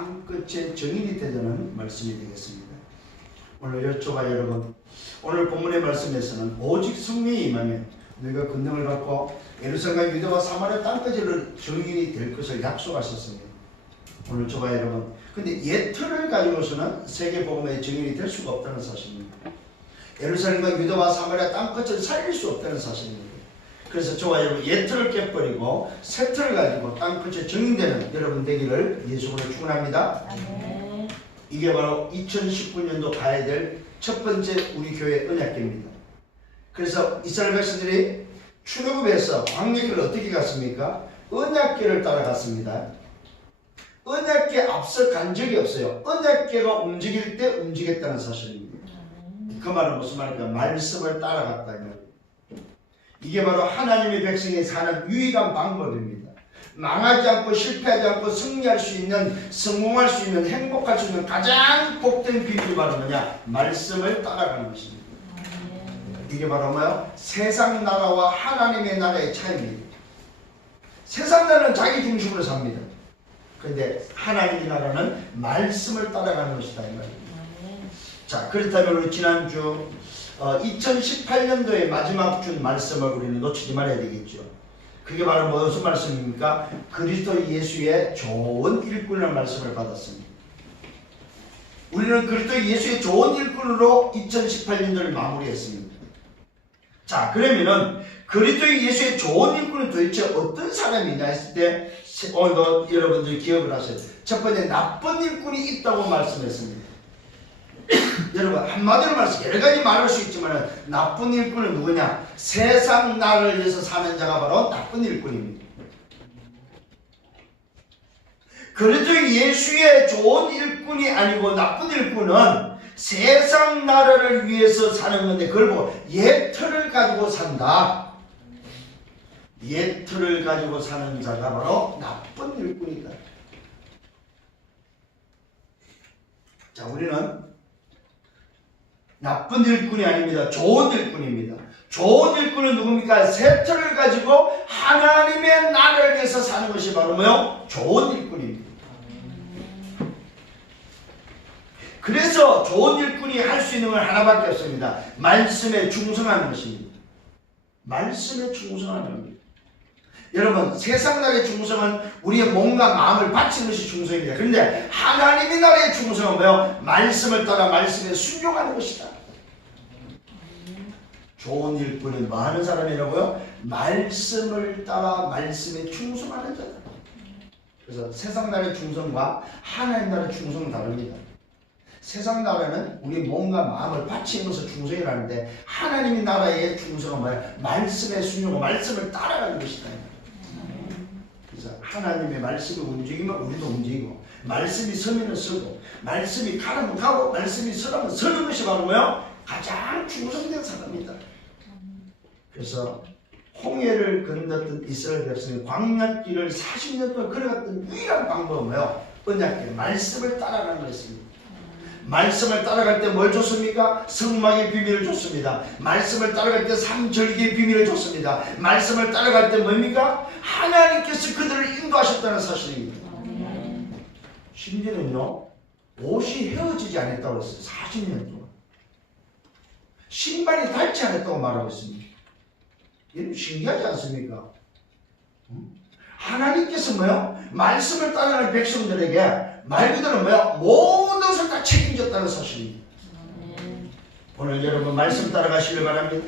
땅끝에 정인이 되자는 말씀이 되겠습니다. 오늘 여쭤봐 여러분, 오늘 본문의 말씀에서는 오직 성령이 임하면 너희가 권능을 받고 예루살렘과 유대와 사마리아 땅까지를 정인이 될 것을 약속하셨습니다. 오늘 저봐 여러분, 근데 예틀을 가지고서는 세계복음의 정인이 될 수가 없다는 사실입니다. 예루살렘과 유대와 사마리아 땅끝을 살릴 수 없다는 사실입니다. 그래서 저와 여러분, 예틀을 깨버리고 새 틀을 가지고 땅끝에 정인되는 여러분 되기를 예수님으로 축원합니다. 이게 바로 2019년도 가야 될 첫 번째 우리 교회 언약궤입니다. 그래서 이스라엘 백성들이 출애굽에서 광야길을 어떻게 갔습니까? 언약궤를 따라갔습니다. 언약궤 앞서 간 적이 없어요. 언약궤가 움직일 때 움직였다는 사실입니다. 그 말은 무슨 말입니까? 말씀을 따라갔다. 이게 바로 하나님의 백성이 사는 유일한 방법입니다. 망하지 않고 실패하지 않고 승리할 수 있는, 성공할 수 있는, 행복할 수 있는 가장 복된 비밀이 바로 뭐냐? 말씀을 따라가는 것입니다. 이게 바로 뭐요? 세상 나라와 하나님의 나라의 차이입니다. 세상 나라는 자기 중심으로 삽니다. 그런데 하나님의 나라는 말씀을 따라가는 것이다 이 말입니다. 자, 그렇다면 우리 지난주 2018년도의 마지막 준 말씀을 우리는 놓치지 말아야 되겠죠. 그게 바로 무슨 말씀입니까? 그리스도 예수의 좋은 일꾼이라는 말씀을 받았습니다. 우리는 그리스도 예수의 좋은 일꾼으로 2018년도를 마무리했습니다. 자, 그러면은 그리스도 예수의 좋은 일꾼은 도대체 어떤 사람이냐 했을 때 오늘도 여러분들이 기억을 하셔야 돼요. 첫 번째, 나쁜 일꾼이 있다고 말씀했습니다. 여러분, 한마디로 말해서 여러 가지 말할 수 있지만 나쁜 일꾼은 누구냐? 세상 나를 위해서 사는 자가 바로 나쁜 일꾼입니다. 그래도 예수의 좋은 일꾼이 아니고 나쁜 일꾼은 세상 나라를 위해서 사는 건데 그걸 보고 예틀을 가지고 산다. 예틀을 가지고 사는 자가 바로 나쁜 일꾼이다. 자, 우리는 나쁜 일꾼이 아닙니다. 좋은 일꾼입니다. 좋은 일꾼은 누굽니까? 새 틀을 가지고 하나님의 나라를 위해서 사는 것이 바로 뭐요? 좋은 일꾼입니다. 그래서 좋은 일꾼이 할 수 있는 건 하나밖에 없습니다. 말씀에 충성하는 것입니다. 말씀에 충성하는 겁니다. 여러분, 세상 나라의 충성은 우리의 몸과 마음을 바치는 것이 충성입니다. 그런데 하나님의 나라의 충성은 뭐요? 말씀을 따라 말씀에 순종하는 것이다. 좋은 일꾼은 뭐 하는 사람이라고요? 말씀을 따라 말씀에 충성하는 자다. 그래서 세상 나라의 충성과 하나님 나라의 충성은 다릅니다. 세상 나라는 우리 몸과 마음을 바치면서 충성을 하는데 하나님의 나라의 충성은 뭐야? 말씀에 순종하고 말씀을 따라가는 것이다. 그래서 하나님의 말씀이 움직이면 우리도 움직이고, 말씀이 서면 서고, 말씀이 가면 가고, 말씀이 서면 서는 것이 바로 뭐예요? 가장 충성된 사람이다. 그래서 홍해를 건넜던 이스라엘 백성이 광야길을 40년 동안 걸어갔던 유일한 방법은 뭐예요? 언약궤, 말씀을 따라가는 것입니다. 말씀을 따라갈 때 뭘 줬습니까? 성막의 비밀을 줬습니다. 말씀을 따라갈 때 삼절기의 비밀을 줬습니다. 말씀을 따라갈 때 뭡니까? 하나님께서 그들을 인도하셨다는 사실입니다. 심지어는요, 옷이 헤어지지 않았다고 했어요. 40년 동안. 신발이 닳지 않았다고 말하고 있습니다. 이건 신기하지 않습니까? 하나님께서 뭐요? 말씀을 따라가는 백성들에게 말 그대로 뭐야? 모든 것을 다 책임졌다는 사실입니다. 오늘 여러분 말씀 따라가시길 바랍니다.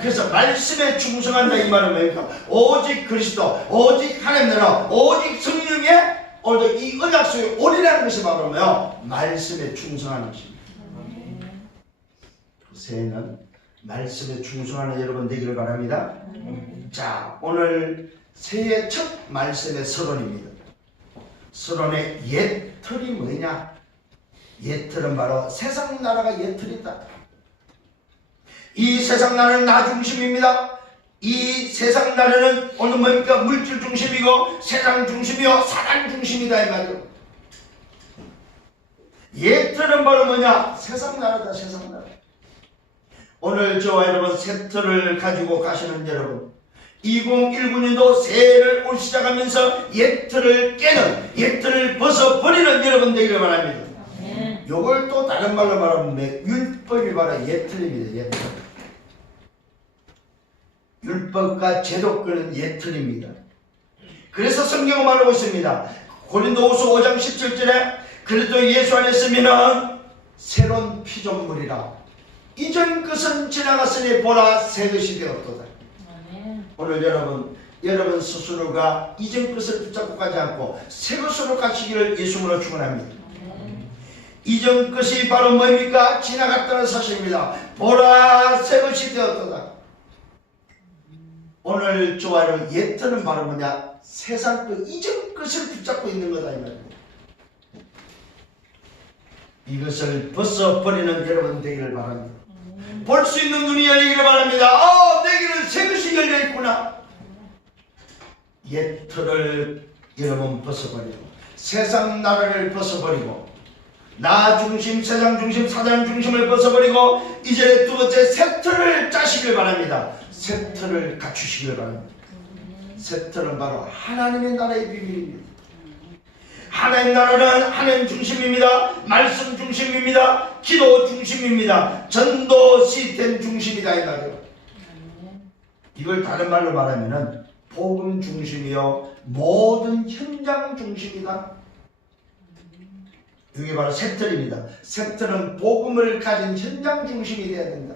그래서 말씀에 충성한다 이 말은 뭐니까? 오직 그리스도, 오직 하나님 나라, 오직 성령의 오늘 이 언약 속에 오리라는 것이 바로 뭐요? 말씀에 충성하는 것입니다. 새해는 말씀에 충성하는 여러분 되기를 바랍니다. 자, 오늘 새해 첫 말씀의 서론입니다. 서론의 옛틀이 뭐냐? 옛틀은 바로 세상 나라가 옛틀이다. 이 세상 나라는 나 중심입니다. 이 세상 나라는 오늘 뭡니까? 물질 중심이고 세상 중심이요 사람 중심이다 이 말이에요. 옛틀은 바로 뭐냐? 세상 나라다. 세상 나라. 오늘 저와 여러분 새 틀을 가지고 가시는 여러분, 2019년도 새해를 올 시작하면서 옛 틀을 깨는, 옛 틀을 벗어버리는 여러분 여러분 되기를 바랍니다. 요걸 또 다른 말로 말하면 율법이 바로 예틀입니다. 예틀. 율법과 제도권은 예틀입니다. 그래서 성경은 말하고 있습니다. 고린도후서 5장 17절에 그래도 예수 안에 있으면은 새로운 피조물이라 이전 것은 지나갔으니 보라 새 것이 되었도다. 오늘 여러분 스스로가 이전 것을 붙잡고 가지 않고 새 것으로 가시기를 예수님으로 축원합니다. 이전 것이 바로 뭡니까? 지나갔다는 사실입니다. 보라 새 것이 되었도다. 오늘 저와 여러분 예터는 바로 뭐냐? 세상 그 이전 것을 붙잡고 있는 거다 이 말입니다. 이것을 벗어버리는 여러분 되기를 바랍니다. 볼 수 있는 눈이 열리기를 바랍니다. 내 길은 새 것이 열려있구나. 예터를 여러분 벗어버리고 세상 나라를 벗어버리고 나 중심, 세상 중심, 사장 중심을 벗어버리고 이제 두 번째 새 틀을 짜시길 바랍니다. 새 틀을 갖추시길 바랍니다. 새 틀은 바로 하나님의 나라의 비밀입니다. 하나님 나라는 하나님 중심입니다. 말씀 중심입니다. 기도 중심입니다. 전도 시스템 중심이다 이 말이에요. 이걸 다른 말로 말하면은 복음 중심이요 모든 현장 중심이다. 이게 바로 새 틀입니다. 새 틀은 복음을 가진 현장 중심이 되어야 된다.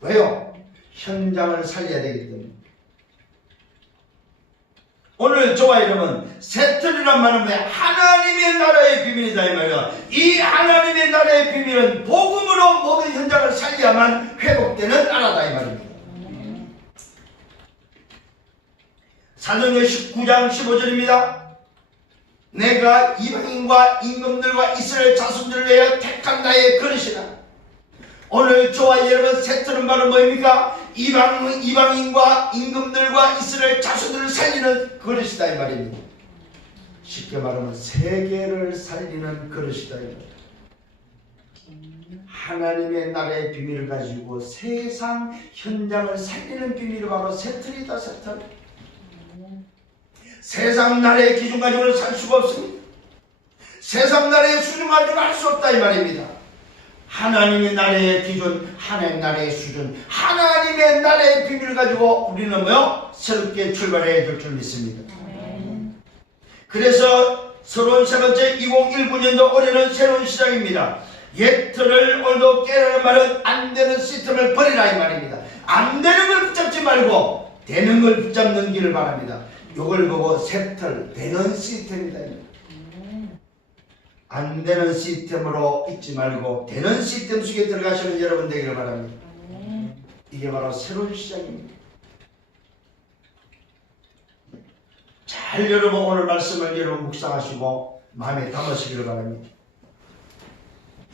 왜요? 현장을 살려야 되기 때문에. 오늘 저와 여러분 새 틀이란 말은 하나님의 나라의 비밀이다 이 말이야. 이 하나님의 나라의 비밀은 복음으로 모든 현장을 살려야만 회복되는 나라다 이 말입니다. 사도행전 19장 15절입니다. 내가 이방인과 임금들과 이스라엘 자손들을 위하여 택한 나의 그릇이다. 오늘 저와 여러분 새 틀은 바로 뭡니까? 이방인과 임금들과 이스라엘 자손들을 살리는 그릇이다 이 말입니다. 쉽게 말하면 세계를 살리는 그릇이다 이 말입니다. 하나님의 나라의 비밀을 가지고 세상 현장을 살리는 비밀이 바로 새 틀이다. 새 틀. 세상 나라의 기준 가지고는 살 수가 없습니다. 세상 나라의 수준 가지고는 할 수 없다 이 말입니다. 하나님의 나라의 기준, 하나님의 나라의 수준, 하나님의 나라의 비밀을 가지고 우리는 뭐요? 새롭게 출발해야 될 줄 믿습니다. 그래서 새로운 세 번째 2019년도 올해는 새로운 시작입니다. 옛 틀을 오늘도 깨라는 말은 안 되는 시스템을 버리라 이 말입니다. 안 되는 걸 붙잡지 말고 되는 걸 붙잡는 길을 바랍니다. 이걸 보고 새 틀, 되는 시스템이다. 안 되는 시스템으로 있지 말고 되는 시스템 속에 들어가시는 여러분 되기를 바랍니다. 이게 바로 새로운 시작입니다. 잘 여러분 오늘 말씀을 여러분 묵상하시고 마음에 담으시기를 바랍니다.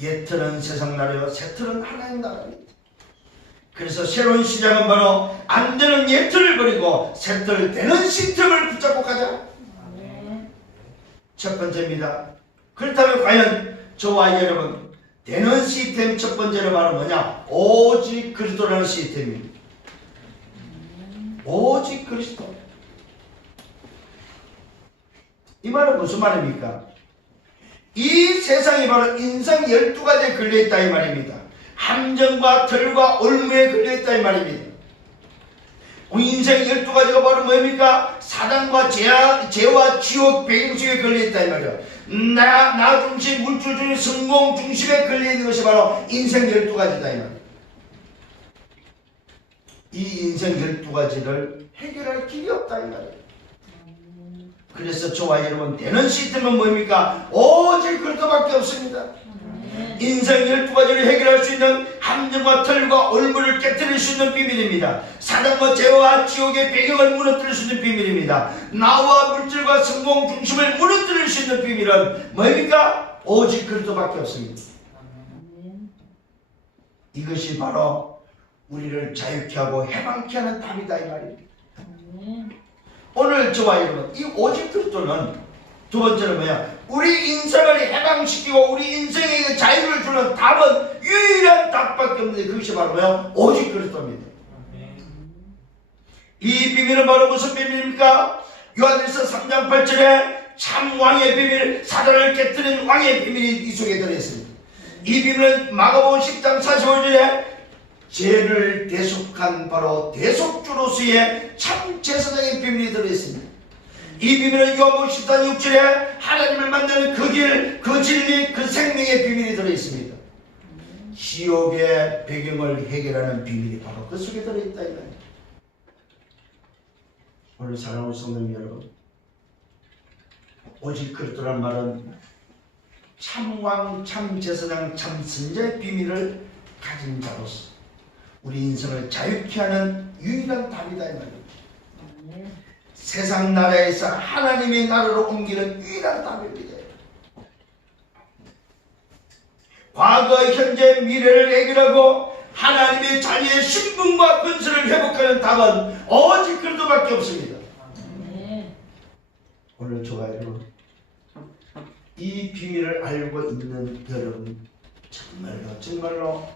옛 틀은 세상 나라요 새 틀은 하나님 나라입니다. 그래서 새로운 시작은 바로 안 되는 옛 틀을 버리고 새 틀 되는 시스템을 붙잡고 가자. 첫 번째입니다. 그렇다면 과연 저와 여러분 되는 시스템 첫 번째로 바로 뭐냐? 오직 그리스도라는 시스템입니다. 오직 그리스도. 이 말은 무슨 말입니까? 이 세상이 바로 인생 12가지에 걸려있다 이 말입니다. 함정과 털과 올무에 걸려있다 이 말입니다. 인생 12가지가 바로 뭡니까? 사단과 죄와 지옥 배경 속에 걸려있다 이 말이에요. 나 중심, 물질 중심, 성공 중심에 걸려있는 것이 바로 인생 12가지다 이 말이에요. 이 인생 12가지를 해결할 길이 없다 이 말이에요. 그래서 저와 여러분 되는 시스템은 뭡니까? 오직 그리스도밖에 없습니다. 인생 12가지를 해결할 수 있는 함정과 털과 올무를 깨뜨릴 수 있는 비밀입니다. 사단과 죄와 지옥의 배경을 무너뜨릴 수 있는 비밀입니다. 나와 물질과 성공 중심을 무너뜨릴 수 있는 비밀은 뭡니까? 오직 그리스도밖에 없습니다. 이것이 바로 우리를 자유케 하고 해방케 하는 답이다 이 말입니다. 오늘 저와 여러분 이 오직 그리스도는 두 번째는 뭐야? 우리 인생을 해방시키고 우리 인생에게 자유를 주는 답은 유일한 답밖에 없는데 그것이 바로 뭐야? 오직 그리스도입니다. 이 비밀은 바로 무슨 비밀입니까? 요한일서 3장 8절에 참 왕의 비밀, 사단을 깨뜨린 왕의 비밀이 이 속에 들어있습니다. 이 비밀은 마가복음 10장 45절에 죄를 대속한 바로 대속주로서의 참 제사장의 비밀이 들어있습니다. 이 비밀은 요한복음 10장 6절에 하나님을 만나는 그 길, 그 진리, 그 생명의 비밀이 들어있습니다. 지옥의 배경을 해결하는 비밀이 바로 그 속에 들어있다 이 말이에요. 오늘 사랑하는 성도 여러분, 오직 그리스도란 말은 참왕, 참제사장, 참선자의 비밀을 가진 자로서 우리 인생을 자유케 하는 유일한 답이다 이 말입니다. 세상 나라에서 하나님의 나라로 옮기는 유일한 답입니다. 과거, 현재, 미래를 해결하고 하나님의 자녀의 신분과 권세를 회복하는 답은 오직 그리스도밖에 없습니다. 오늘 저와 여러분, 이 비밀을 알고 있는 여러분 정말로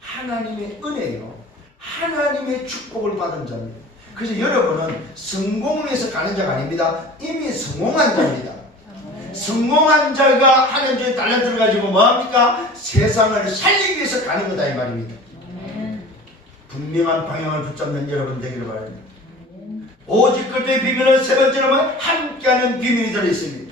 하나님의 은혜요, 하나님의 축복을 받은 자입니다. 그래서 여러분은 성공을 위해서 가는 자가 아닙니다. 이미 성공한 자입니다. 성공한 자가 하나님의 달란트를 가지고 뭐합니까? 세상을 살리기 위해서 가는 거다 이 말입니다. 분명한 방향을 붙잡는 여러분 되기를 바랍니다. 오직 그리스도의 비밀은 세 번째로는 함께하는 비밀이 들어있습니다.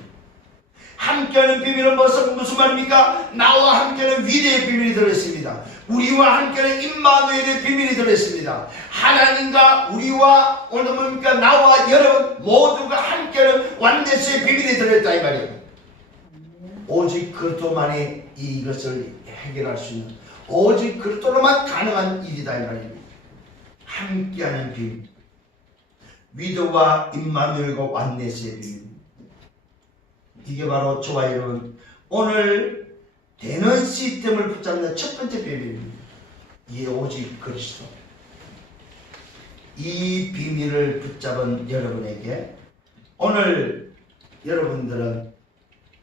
함께하는 비밀은 무슨 말입니까? 나와 함께하는 위대의 비밀이 들어있습니다. 우리와 함께하는 임마누엘의 비밀이 들어있습니다. 하나님과 우리와 오늘 뭡니까? 나와 여러분 모두가 함께하는 완네스의 비밀이 들어있다 이 말이에요. 오직 그리스도만이 이것을 해결할 수 있는, 오직 그리스도로만 가능한 일이다 이 말입니다. 함께하는 비밀, 위도와 임마누엘과 완네스의 비밀. 이게 바로 저와 여러분 오늘 되는 시스템을 붙잡는 첫 번째 비밀입니다. 이게 오직 그리스도. 이 비밀을 붙잡은 여러분에게 오늘 여러분들은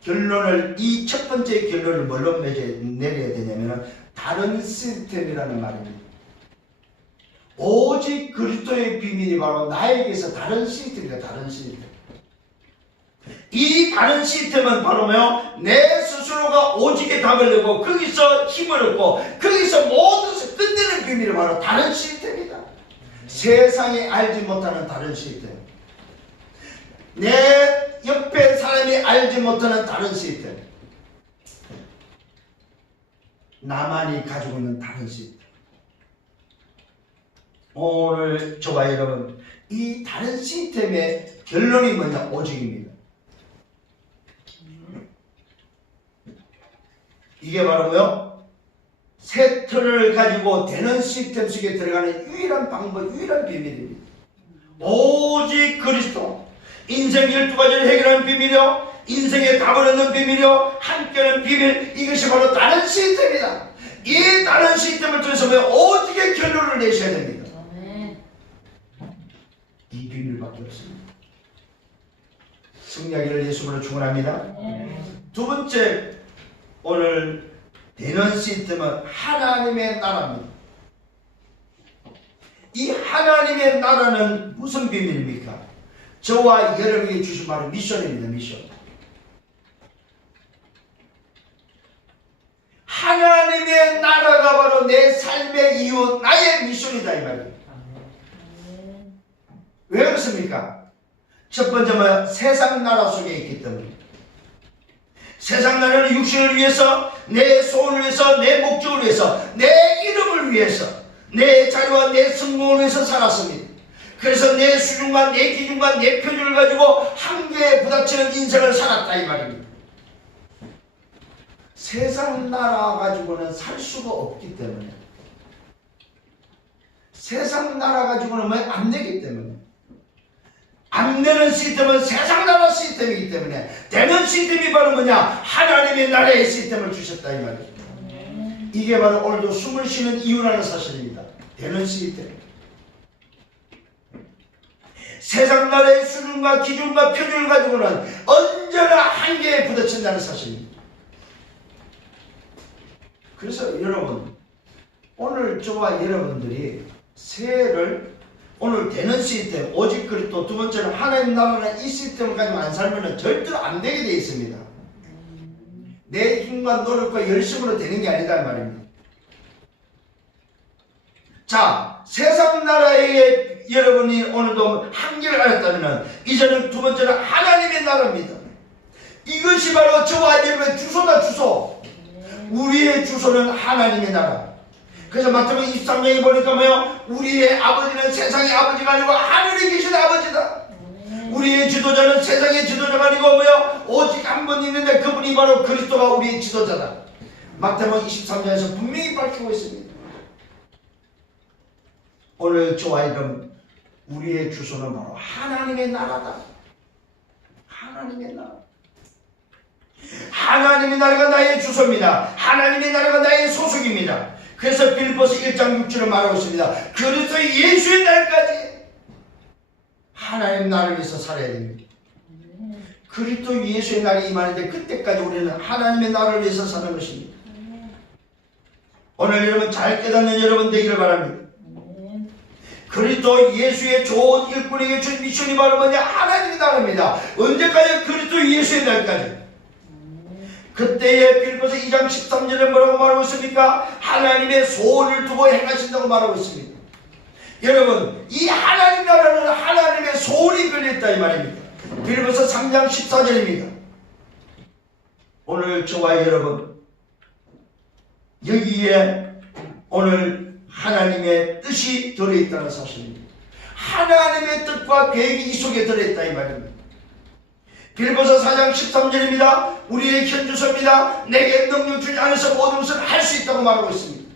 결론을, 이 첫 번째 결론을 뭘로 내려야 되냐면 다른 시스템이라는 말입니다. 오직 그리스도의 비밀이 바로 나에게서 다른 시스템이다. 다른 시스템. 이 다른 시스템은 바로 뭐요? 내 스스로가 오직의 답을 내고 거기서 힘을 얻고 거기서 모든 것을 끝내는 비밀이 바로 다른 시스템이다. 세상이 알지 못하는 다른 시스템, 내 옆에 사람이 알지 못하는 다른 시스템, 나만이 가지고 있는 다른 시스템. 오늘 저와 여러분, 이 다른 시스템의 결론이 뭐냐? 오직입니다. 이게 바로 뭐요? 새 틀을 가지고 되는 시스템 속에 들어가는 유일한 방법, 유일한 비밀입니다. 오직 그리스도. 인생 12가지를 해결하는 비밀이요, 인생의 답을 얻는 비밀이요, 함께하는 비밀, 이것이 바로 다른 시스템이다. 이 다른 시스템을 통해서 오직의 결론을 내셔야 됩니다. 이 비밀밖에 없습니다. 승리하기를 예수님으로 축원합니다. 두 번째, 오늘 되는 시스템은 하나님의 나라입니다. 이 하나님의 나라는 무슨 비밀입니까? 저와 여러분에게 주신 바로 미션입니다. 미션. 하나님의 나라가 바로 내 삶의 이유, 나의 미션이다 이 말이에요. 왜 그렇습니까? 첫 번째는 세상 나라 속에 있기 때문에. 세상 나라는 육신을 위해서, 내 소원을 위해서, 내 목적을 위해서, 내 이름을 위해서, 내 자리와 내 성공을 위해서 살았습니다. 그래서 내 수준과 내 기준과 내 표준을 가지고 한계에 부닥치는 인생을 살았다 이 말입니다. 세상 나라 가지고는 살 수가 없기 때문에, 세상 나라 가지고는 안 되기 때문에, 안 되는 시스템은 세상 나라 시스템이기 때문에 되는 시스템이 바로 뭐냐? 하나님의 나라의 시스템을 주셨다 이 말이에요. 이게 바로 오늘도 숨을 쉬는 이유라는 사실입니다. 되는 시스템. 세상 나라의 수준과 기준과 표준을 가지고는 언제나 한계에 부딪힌다는 사실입니다. 그래서 여러분, 오늘 저와 여러분들이 새해를 오늘 되는 시스템, 오직 그리스도, 두 번째는 하나님 나라는 이 시스템을 가지고 안 살면 절대로 안 되게 되어 있습니다. 내 힘과 노력과 열심으로 되는 게 아니다 말입니다. 자, 세상 나라에 여러분이 오늘도 한계를 알았다면 이제는 두 번째는 하나님의 나라입니다. 이것이 바로 저와 여러분의 주소다, 주소. 우리의 주소는 하나님의 나라. 그래서 마태복음 23장에 보니까 뭐요? 우리의 아버지는 세상의 아버지가 아니고 하늘에 계신 아버지다. 우리의 지도자는 세상의 지도자가 아니고 뭐요? 오직 한 분 있는데 그분이 바로 그리스도가 우리의 지도자다. 마태복음 23장에서 분명히 밝히고 있습니다. 오늘 저와 여러분, 우리의 주소는 바로 하나님의 나라다. 하나님의 나라. 하나님의 나라가 나의 주소입니다. 하나님의 나라가 나의 소속입니다. 그래서 빌립보서 1장 6절을 말하고 있습니다. 그리스도 예수의 날까지 하나님 나라를 위해서 살아야 됩니다. 그리스도 예수의 날이 임하는데 그때까지 우리는 하나님의 나라를 위해서 사는 것입니다. 오늘 여러분 잘 깨닫는 여러분 되기를 바랍니다. 그리스도 예수의 좋은 일꾼에게 준 미션이 바로 뭐냐? 하나님의 나라입니다. 언제까지? 그리스도 예수의 날까지. 그때에 빌립보서 2장 13절에 뭐라고 말하고 있습니까? 하나님의 소원을 두고 행하신다고 말하고 있습니다. 여러분, 이 하나님 나라는 하나님의 소원이 걸려있다 이 말입니다. 빌립보서 3장 14절입니다. 오늘 저와 여러분, 여기에 오늘 하나님의 뜻이 들어있다는 사실입니다. 하나님의 뜻과 계획이 이 속에 들어있다 이 말입니다. 빌립보서 4장 13절입니다. 우리의 현주소입니다. 내게 능력 주지 않아서 모든 것을 할 수 있다고 말하고 있습니다.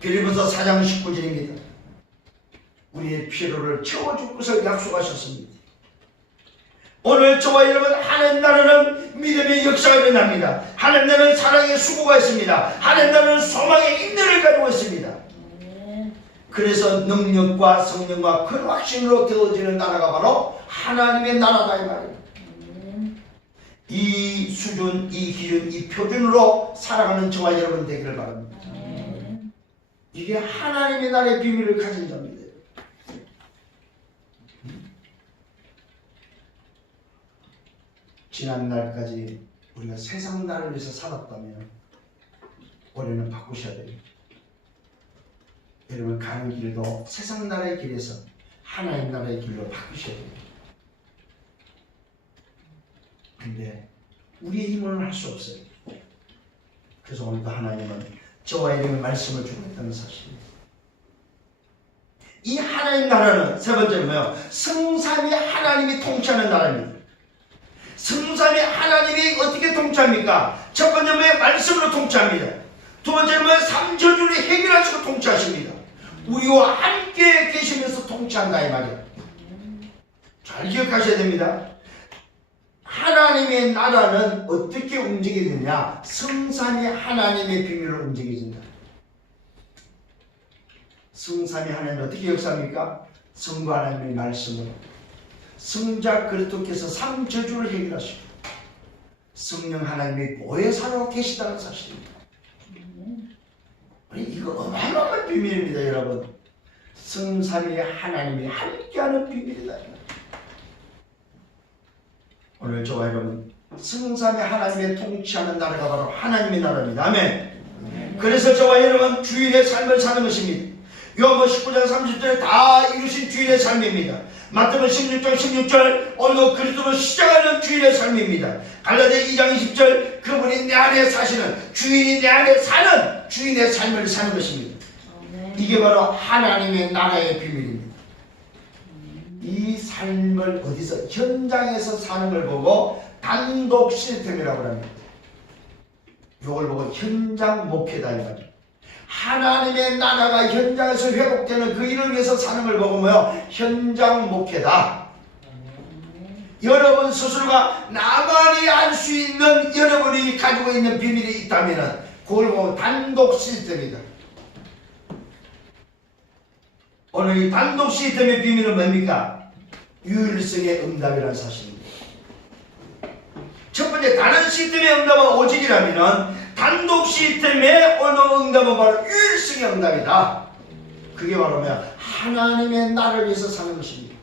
빌립보서 4장 19절입니다. 우리의 필요를 채워줄 것을 약속하셨습니다. 오늘 저와 여러분, 하나님 나라는 믿음의 역사가 일어납니다. 하나님 나라는 사랑의 수고가 있습니다. 하나님 나라는 소망의 인내를 가지고 있습니다. 그래서 능력과 성령과 큰 확신으로 되어지는 나라가 바로 하나님의 나라다 이 말이에요. 이 수준, 이 기준, 이 표준으로 살아가는 저와 여러분 되기를 바랍니다. 이게 하나님의 나라의 비밀을 가진 자입니다. 지난날까지 우리가 세상 나라를 위해서 살았다면 올해는 바꾸셔야 됩니다. 여러분 가는 길도 세상 나라의 길에서 하나님 나라의 길로 바꾸셔야 됩니다. 근데 우리의 힘으로는 할 수 없어요. 그래서 오늘도 하나님은 저와 여러분의 말씀을 주고 있다는 사실입니다. 이 하나님 나라는 세 번째는 뭐예요? 성삼위 하나님이 통치하는 나라입니다. 성삼위 하나님이 어떻게 통치합니까? 첫 번째 뭐예요? 말씀으로 통치합니다. 두 번째는 뭐예요? 삼저주를 해결하시고 통치하십니다. 우리와 함께 계시면서 통치한다 이 말이에요. 잘 기억하셔야 됩니다. 하나님의 나라는 어떻게 움직이느냐? 성삼위 하나님의 비밀로 움직여진다. 성삼위 하나님은 어떻게 역사합니까? 성부 하나님의 말씀으로 성자 그리스도께서 삼저주를 해결하시고 성령 하나님의 보혜사로 계시다는 사실입니다. 아니, 이거 어마어마한 비밀입니다 여러분. 성삼위 하나님이 함께하는 비밀이다. 오늘 저와 여러분, 성삼위 하나님의 통치하는 나라가 바로 하나님의 나라입니다. 아멘. 그래서 저와 여러분 주인의 삶을 사는 것입니다. 요한복음 19장 30절에 다 이루신 주인의 삶입니다. 마태복음 16장 16절 오늘도 그리스도로 시작하는 주인의 삶입니다. 갈라디아 2장 20절 그분이 내 안에 사시는, 주인이 내 안에 사는 주인의 삶을 사는 것입니다. 이게 바로 하나님의 나라의 비밀입니다. 이 삶을 어디서? 현장에서 사는 걸 보고 단독 시스템이라고 합니다. 이걸 보고 현장 목회다 이 말이에요. 하나님의 나라가 현장에서 회복되는 그 일을 위해서 사는 걸 보고 뭐요? 현장 목회다. 여러분 스스로가 나만이 알 수 있는, 여러분이 가지고 있는 비밀이 있다면 그걸 보고 단독 시스템이다. 오늘 이 단독 시스템의 비밀은 뭡니까? 유일성의 응답이라는 사실입니다. 첫 번째, 다른 시스템의 응답은 오직이라면 단독 시스템의 오늘 응답은 바로 유일성의 응답이다. 그게 바로 뭐야? 하나님의 나라를 위해서 사는 것입니다.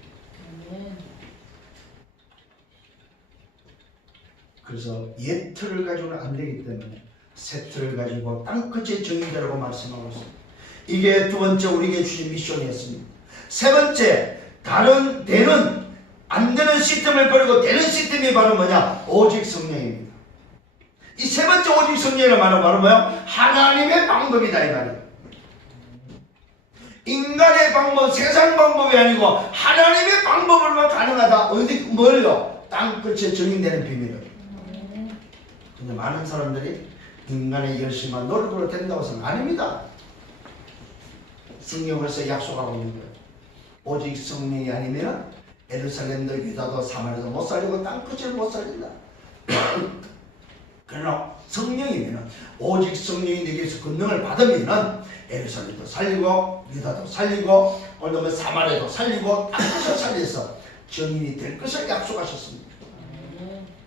그래서 옛 틀을 가지고는 안 되기 때문에 새 틀을 가지고 땅끝의 정의자라고 말씀하고 있습니다. 이게 두 번째 우리에게 주신 미션이었습니다. 세 번째, 다른 되는 안 되는 시스템을 버리고 되는 시스템이 바로 뭐냐? 오직 성령입니다. 이 세 번째 오직 성령이라는 말은 바로 뭐야? 하나님의 방법이다 이 말이에요. 인간의 방법, 세상 방법이 아니고 하나님의 방법으로만 가능하다. 어디 뭘요? 땅끝에 정인되는 비밀을. 근데 많은 사람들이 인간의 열심과 노력으로 된다고 생각 아닙니다. 성령으로서 약속하고 있는 거예요. 오직 성령이 아니면 예루살렘도 유다도 사마리아도 못 살리고 땅끝을 못 살린다. 그러나 성령이면 오직 성령이 내게서 권능을 받으면 예루살렘도 살리고 유다도 살리고 오늘 사마리아도 살리고 땅끝을 살려서 정인이 될 것을 약속하셨습니다.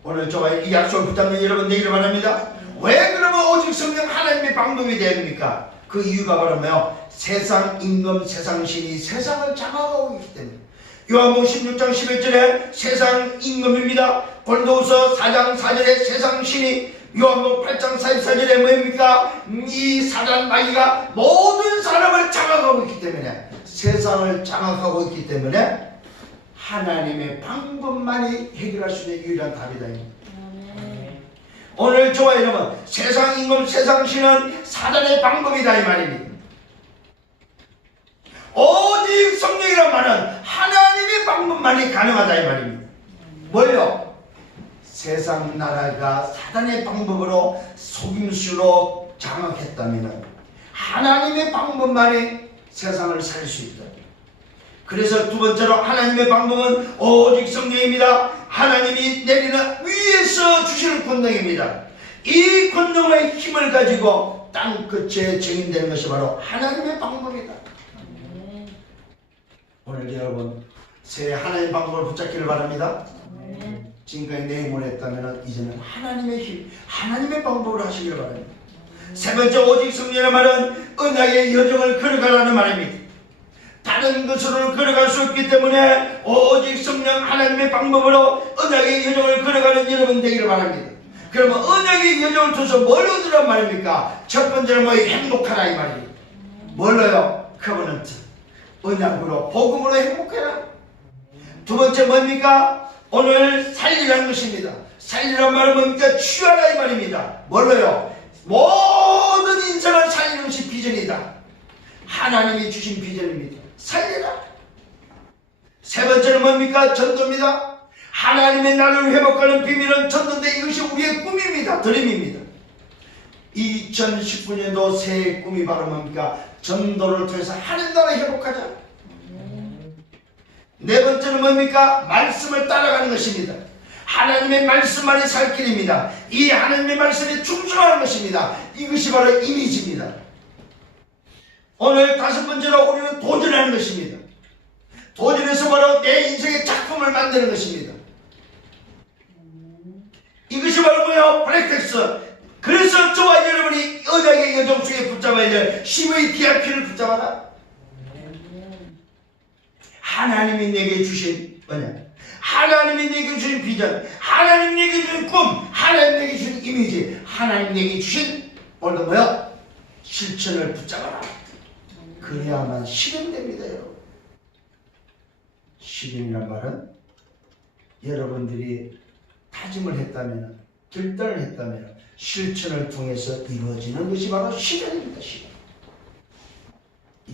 오늘 저와 이 약속을 붙잡는 여러분 되기를 바랍니다. 왜 그러면 오직 성령 하나님의 방법이 됩니까? 그 이유가 바로 뭐예요? 세상 임금 세상 신이 세상을 장악하고 있기 때문에. 요한복음 16장 11절에 세상 임금입니다. 고린도후서 4장 4절에 세상 신이, 요한복음 8장 44절에 뭡니까? 이 사단 마귀가 모든 사람을 장악하고 있기 때문에, 세상을 장악하고 있기 때문에 하나님의 방법만이 해결할 수 있는 유일한 답이다. 오늘 저와 여러분, 세상 임금 세상 신은 사단의 방법이다 이 말입니다. 오직 성령이란 말은 하나님의 방법만이 가능하다 이 말입니다. 뭘요? 세상 나라가 사단의 방법으로 속임수로 장악했다면 하나님의 방법만이 세상을 살 수 있다. 그래서 두 번째로 하나님의 방법은 오직 성령입니다. 하나님이 내리는 위에서 주시는 권능입니다. 이 권능의 힘을 가지고 땅끝에 정인되는 것이 바로 하나님의 방법이다. 오늘 여러분 새 하나님의 방법을 붙잡기를 바랍니다. 지금까지 내용을 했다면 이제는 하나님의 힘, 하나님의 방법을 하시기를 바랍니다. 세 번째 오직 성령의 말은 언약의 여정을 걸어가라는 말입니다. 다른 것으로는 걸어갈 수 없기 때문에 오직 성령 하나님의 방법으로 언약의 여정을 걸어가는 여러분 되기를 바랍니다. 그러면 언약의 여정을 통해서 뭘 얻으란 말입니까? 첫 번째는 뭐 행복하라 이 말입니다. 뭘로요? 커버넌트, 언약으로 복음으로 행복해라. 두 번째 뭡니까? 오늘 살리라는 것입니다. 살리란 말은 뭡니까? 취하라 이 말입니다. 뭘로요? 모든 인생을 살리는 것이 비전이다. 하나님이 주신 비전입니다. 살리라. 세 번째는 뭡니까? 전도입니다. 하나님의 나라를 회복하는 비밀은 전도인데 이것이 우리의 꿈입니다. 드림입니다. 2019년도 새해 꿈이 바로 뭡니까? 전도를 통해서 하나님 나라 회복하자. 네 번째는 뭡니까? 말씀을 따라가는 것입니다. 하나님의 말씀만이 살 길입니다. 이 하나님의 말씀에 충성하는 것입니다. 이것이 바로 이미지입니다. 오늘 다섯 번째로 우리는 도전하는 것입니다. 도전해서 바로 내 인생의 작품을 만드는 것입니다. 이것이 바로 뭐예요? 프랙티스. 그래서 저와 여러분이 언약의 여정 속에 붙잡아야 될 힘의 DRP를 붙잡아라. 하나님이 내게 주신 언약, 하나님이 내게 주신 비전, 하나님 내게 주신 꿈, 하나님 내게 주신 이미지, 하나님 내게 주신 오늘도 뭐야? 실천을 붙잡아라. 그래야만 실현됩니다. 여러분. 실현이란 말은 여러분들이 다짐을 했다면, 결단을 했다면 실천을 통해서 이루어지는 것이 바로 실현입니다. 실현.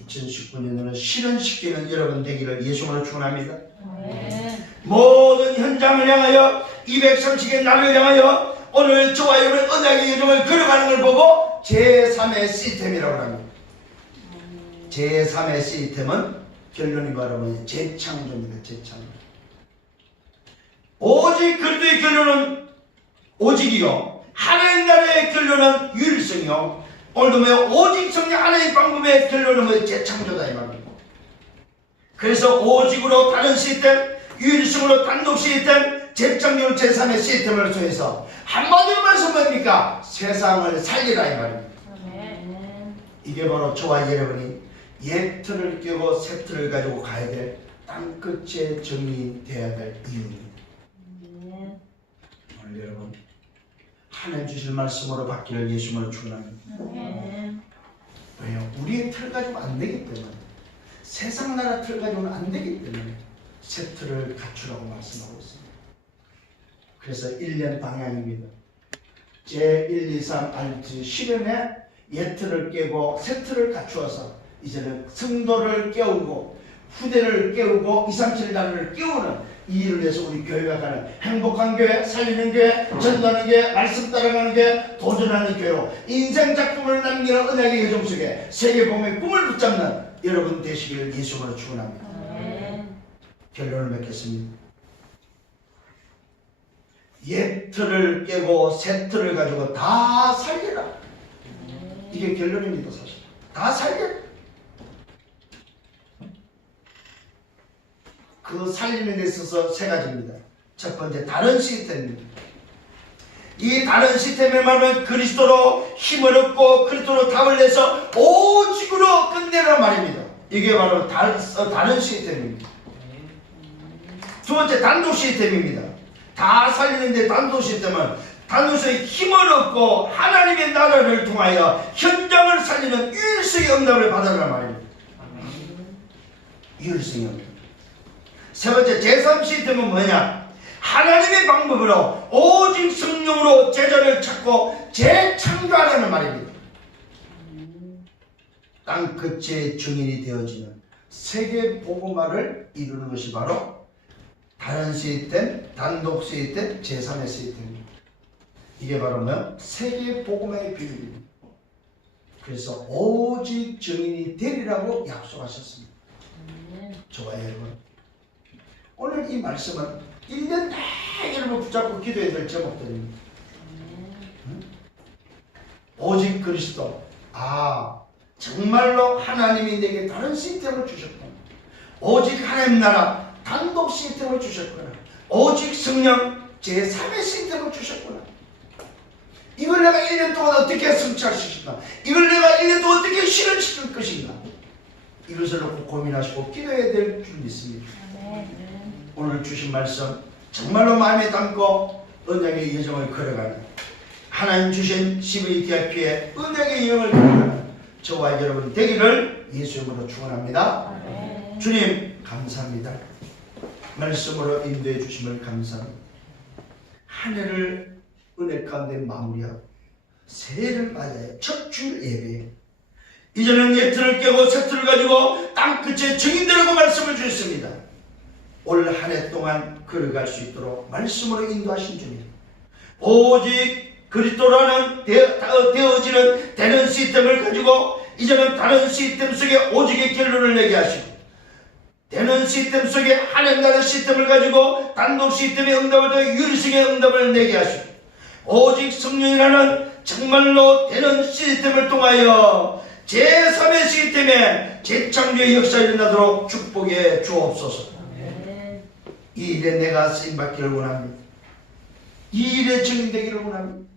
2019년에는 실현시키는 여러분 되기를 예수님으로 축원합니다. 모든 현장을 향하여 230의 날을 향하여 오늘 저와 여러분의 언약의 여정을 걸어가는 걸 보고 제3의 시스템이라고 합니다. 제3의 시스템은 결론이 바로 뭐냐? 재창조입니다. 재창조. 오직 그리스도의 결론은 오직이요, 하나님 나라의 결론은 유일성이요, 오늘도 뭐요? 오직 성령 하나의 방법의 결론은 뭐요? 재창조다 이 말입니다. 그래서 오직으로 다른 시스템, 유일성으로 단독 시스템, 재창조 제3의 시스템을 통해서 한마디로 말해서 뭡니까? 세상을 살리라 이 말입니다. 이게 바로 저와 여러분이 옛 틀을 깨고 새 틀을 가지고 가야 될 땅끝의 정이 되어야 될 이유입니다. 오늘 여러분 하나님 주실 말씀으로 받기를 예수님으로 축원합니다. 왜요? 우리의 틀 가지고 안 되기 때문에, 세상 나라 틀 가지고는 안 되기 때문에 새 틀을 갖추라고 말씀하고 있습니다. 그래서 1년 방향입니다. 제 1, 2, 3, 아니 10년에 옛 틀을 깨고 새 틀을 갖추어서 이제는 성도를 깨우고 후대를 깨우고 2, 3, 7단을 깨우는 이 일을 위해서 우리 교회가 가는 행복한 교회, 살리는 교회, 전도하는 교회, 말씀 따라가는 교회, 도전하는 교회로 인생 작품을 남기는 은혜의 여정 속에 세계복음의 꿈을 붙잡는 여러분 되시기를 예수님으로 축원합니다. 결론을 맺겠습니다. 옛 틀을 깨고 새 틀을 가지고 다 살리라. 이게 결론입니다. 사실 다 살리라. 그 살리는 데 있어서 세 가지입니다. 첫 번째, 다른 시스템입니다. 이 다른 시스템을 말하면 그리스도로 힘을 얻고 그리스도로 답을 내서 오직으로 끝내란 말입니다. 이게 바로 다른 시스템입니다. 두 번째, 단독 시스템입니다. 다 살리는데 단독 시스템은 단독의 힘을 얻고 하나님의 나라를 통하여 현장을 살리는 유일성의 응답을 받아라는 말입니다. 유일성의 응답. 세 번째, 제3 시스템은 뭐냐? 하나님의 방법으로 오직 성령으로 제자를 찾고 재창조하라는 말입니다. 땅끝의 증인이 되어지는 세계 복음화를 이루는 것이 바로 다른 시스템, 단독 시스템, 제3의 시스템입니다. 이게 바로 뭐? 세계 복음화의 비밀입니다. 그래서 오직 증인이 되리라고 약속하셨습니다. 좋아요, 여러분. 오늘 이 말씀은 1년 다 여러분 붙잡고 기도해야 될 제목들입니다. 오직 그리스도. 정말로 하나님이 내게 다른 시스템을 주셨구나. 오직 하나님 나라 단독 시스템을 주셨구나. 오직 성령 제3의 시스템을 주셨구나. 이걸 내가 1년 동안 어떻게 성취할 수 있을까? 이걸 내가 1년 동안 어떻게 실현시킬 것인가? 이것을 놓고 고민하시고 기도해야 될 줄 믿습니다. 오늘 주신 말씀 정말로 마음에 담고 언약의 여정을 걸어가는, 하나님 주신 CVDIP의 언약의 여정을 걸어가는 저와 여러분 되기를 예수 이름으로 축원합니다. 주님 감사합니다. 말씀으로 인도해 주심을 감사합니다. 한 해를 은혜 가운데 마무리하고 새해를 맞아야 첫 주 예배, 이제는 옛 틀을 깨고 새 틀을 가지고 땅끝에 증인되라고 말씀을 주셨습니다. 올 한 해 동안 걸어갈 수 있도록 말씀으로 인도하신 주님, 오직 그리스도라는 되어지는 되는 시스템을 가지고 이제는 다른 시스템 속에 오직의 결론을 내게 하시고, 되는 시스템 속에 하나님 나라 시스템을 가지고 단독 시스템의 응답을 더 유리성의 응답을 내게 하시고, 오직 성령이라는 정말로 되는 시스템을 통하여 제3의 시스템에 재창조의 역사가 일어나도록 축복해 주옵소서. 이 일에 내가 쓰임받기를 원합니다. 이 일에 증인되기를 원합니다.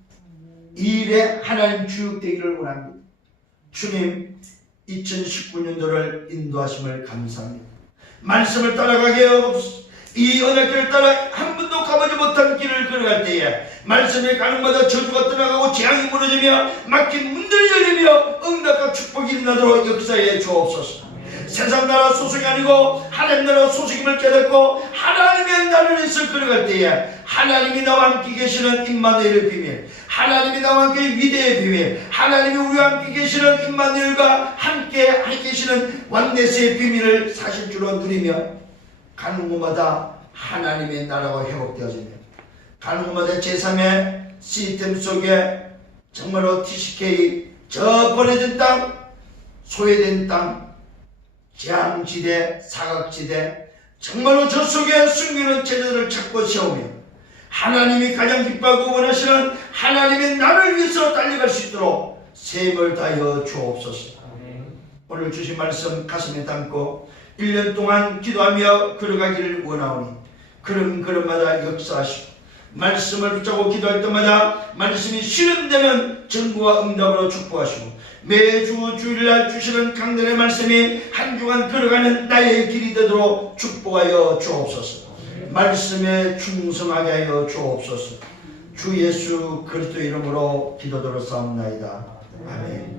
이 일에 하나님 주역되기를 원합니다. 주님, 2019년도를 인도하심을 감사합니다. 말씀을 따라가게 하옵소서. 이 언약길을 따라 한 번도 가보지 못한 길을 걸어갈 때에 말씀에 가는 마다 저주가 떠나가고 재앙이 무너지며 막힌 문들이 열리며 응답과 축복이 일어나도록 역사해 주옵소서. 세상 나라 소속이 아니고 하나님 나라 소속임을 깨닫고 하나님의 나라에서 걸어갈 때에 하나님이 나와 함께 계시는 임마누엘의 비밀, 하나님이 나와 함께 위대의 비밀, 하나님이 우리와 함께 계시는 임마누엘과 함께 계시는 완내스의 비밀을 사실주로 누리며 가는 곳마다 하나님의 나라가 회복되어지며, 가는 곳마다 제3의 시스템 속에 정말로 TCK, 저 버려진 땅, 소외된 땅, 재앙지대, 사각지대, 정말로 저 속에 숨기는 제자들을 찾고 세우며 하나님이 가장 기뻐하고 원하시는 하나님의 나를 위해서 달려갈 수 있도록 세임을 다하여 주옵소서. 오늘 주신 말씀 가슴에 담고 1년 동안 기도하며 걸어가기를 원하오니 걸음걸음마다 역사하시고 말씀을 붙잡고 기도할 때마다 말씀이 실현되는 증거와 응답으로 축복하시고 매주 주일날 주시는 강단의 말씀이 한 주간 걸어가는 나의 길이 되도록 축복하여 주옵소서. 말씀에 충성하게 하여 주옵소서. 주 예수 그리스도 이름으로 기도드렸사옵나이다. 아멘.